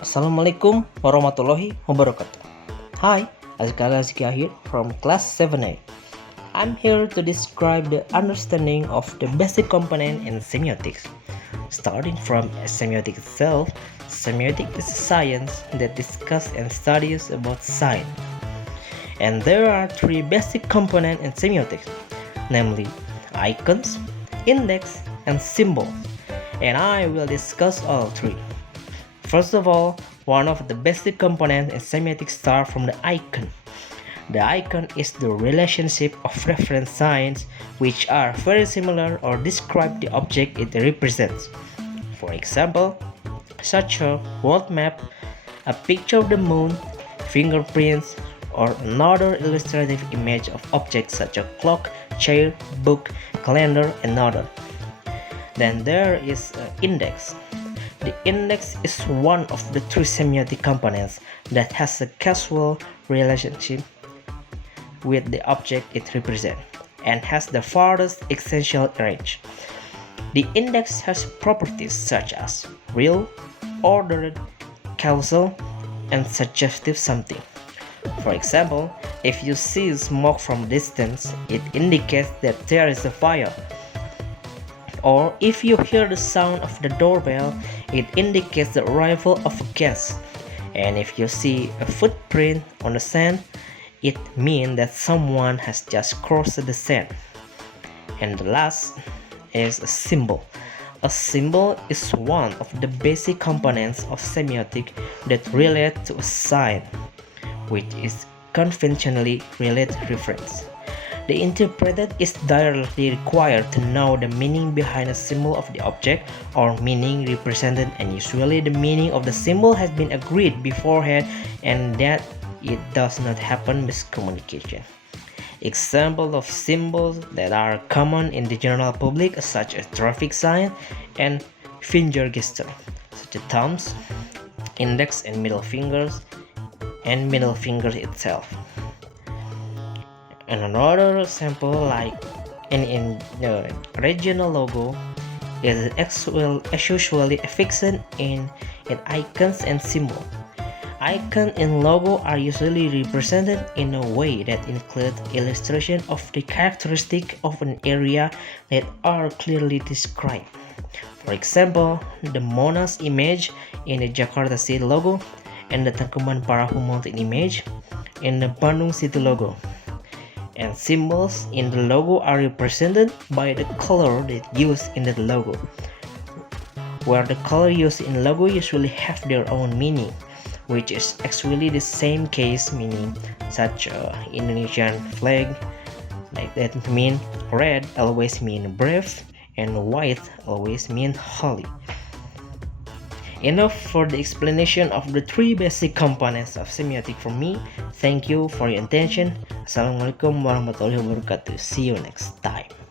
Assalamualaikum warahmatullahi wabarakatuh. Hi, Azkal Azkia here from class 7A. I'm here to describe the understanding of the basic component in semiotics. Starting from semiotics itself, semiotics is a science that discusses and studies about sign. And there are three basic components in semiotics, namely icons, index, and symbol. And I will discuss all three. First of all, one of the basic components in semiotics starts from the icon. The icon is the relationship of reference signs which are very similar or describe the object it represents. For example, such a world map, a picture of the moon, fingerprints, or another illustrative image of objects such as clock, chair, book, calendar, and other. Then there is an index. The index is one of the three semiotic components that has a causal relationship with the object it represents and has the farthest essential range. The index has properties such as real, ordered, causal, and suggestive something. For example, if you see smoke from distance, it indicates that there is a fire. Or if you hear the sound of the doorbell, it indicates the arrival of a guest. And if you see a footprint on the sand, it means that someone has just crossed the sand. And the last is a symbol. A symbol is one of the basic components of semiotics that relate to a sign, which is conventionally related reference. The interpreter is directly required to know the meaning behind a symbol of the object or meaning represented, and usually the meaning of the symbol has been agreed beforehand and that it does not happen miscommunication. Examples of symbols that are common in the general public such as traffic sign and finger gesture, such as thumbs, index and middle fingers, and middle finger itself. And another example, like in the regional logo, is usually affixed in icons and symbols. Icons in logo are usually represented in a way that includes illustration of the characteristic of an area that are clearly described. For example, the Monas image in the Jakarta City logo and the Tangkuban Parahu Mountain image in the Bandung City logo. And symbols in the logo are represented by the color that used in the logo, where the color used in logo usually have their own meaning, which is actually the same case meaning, such Indonesian flag, like that mean red always mean brave and white always mean holy. Enough for the explanation of the three basic components of semiotic from me. Thank you for your attention. Assalamualaikum warahmatullahi wabarakatuh. See you next time.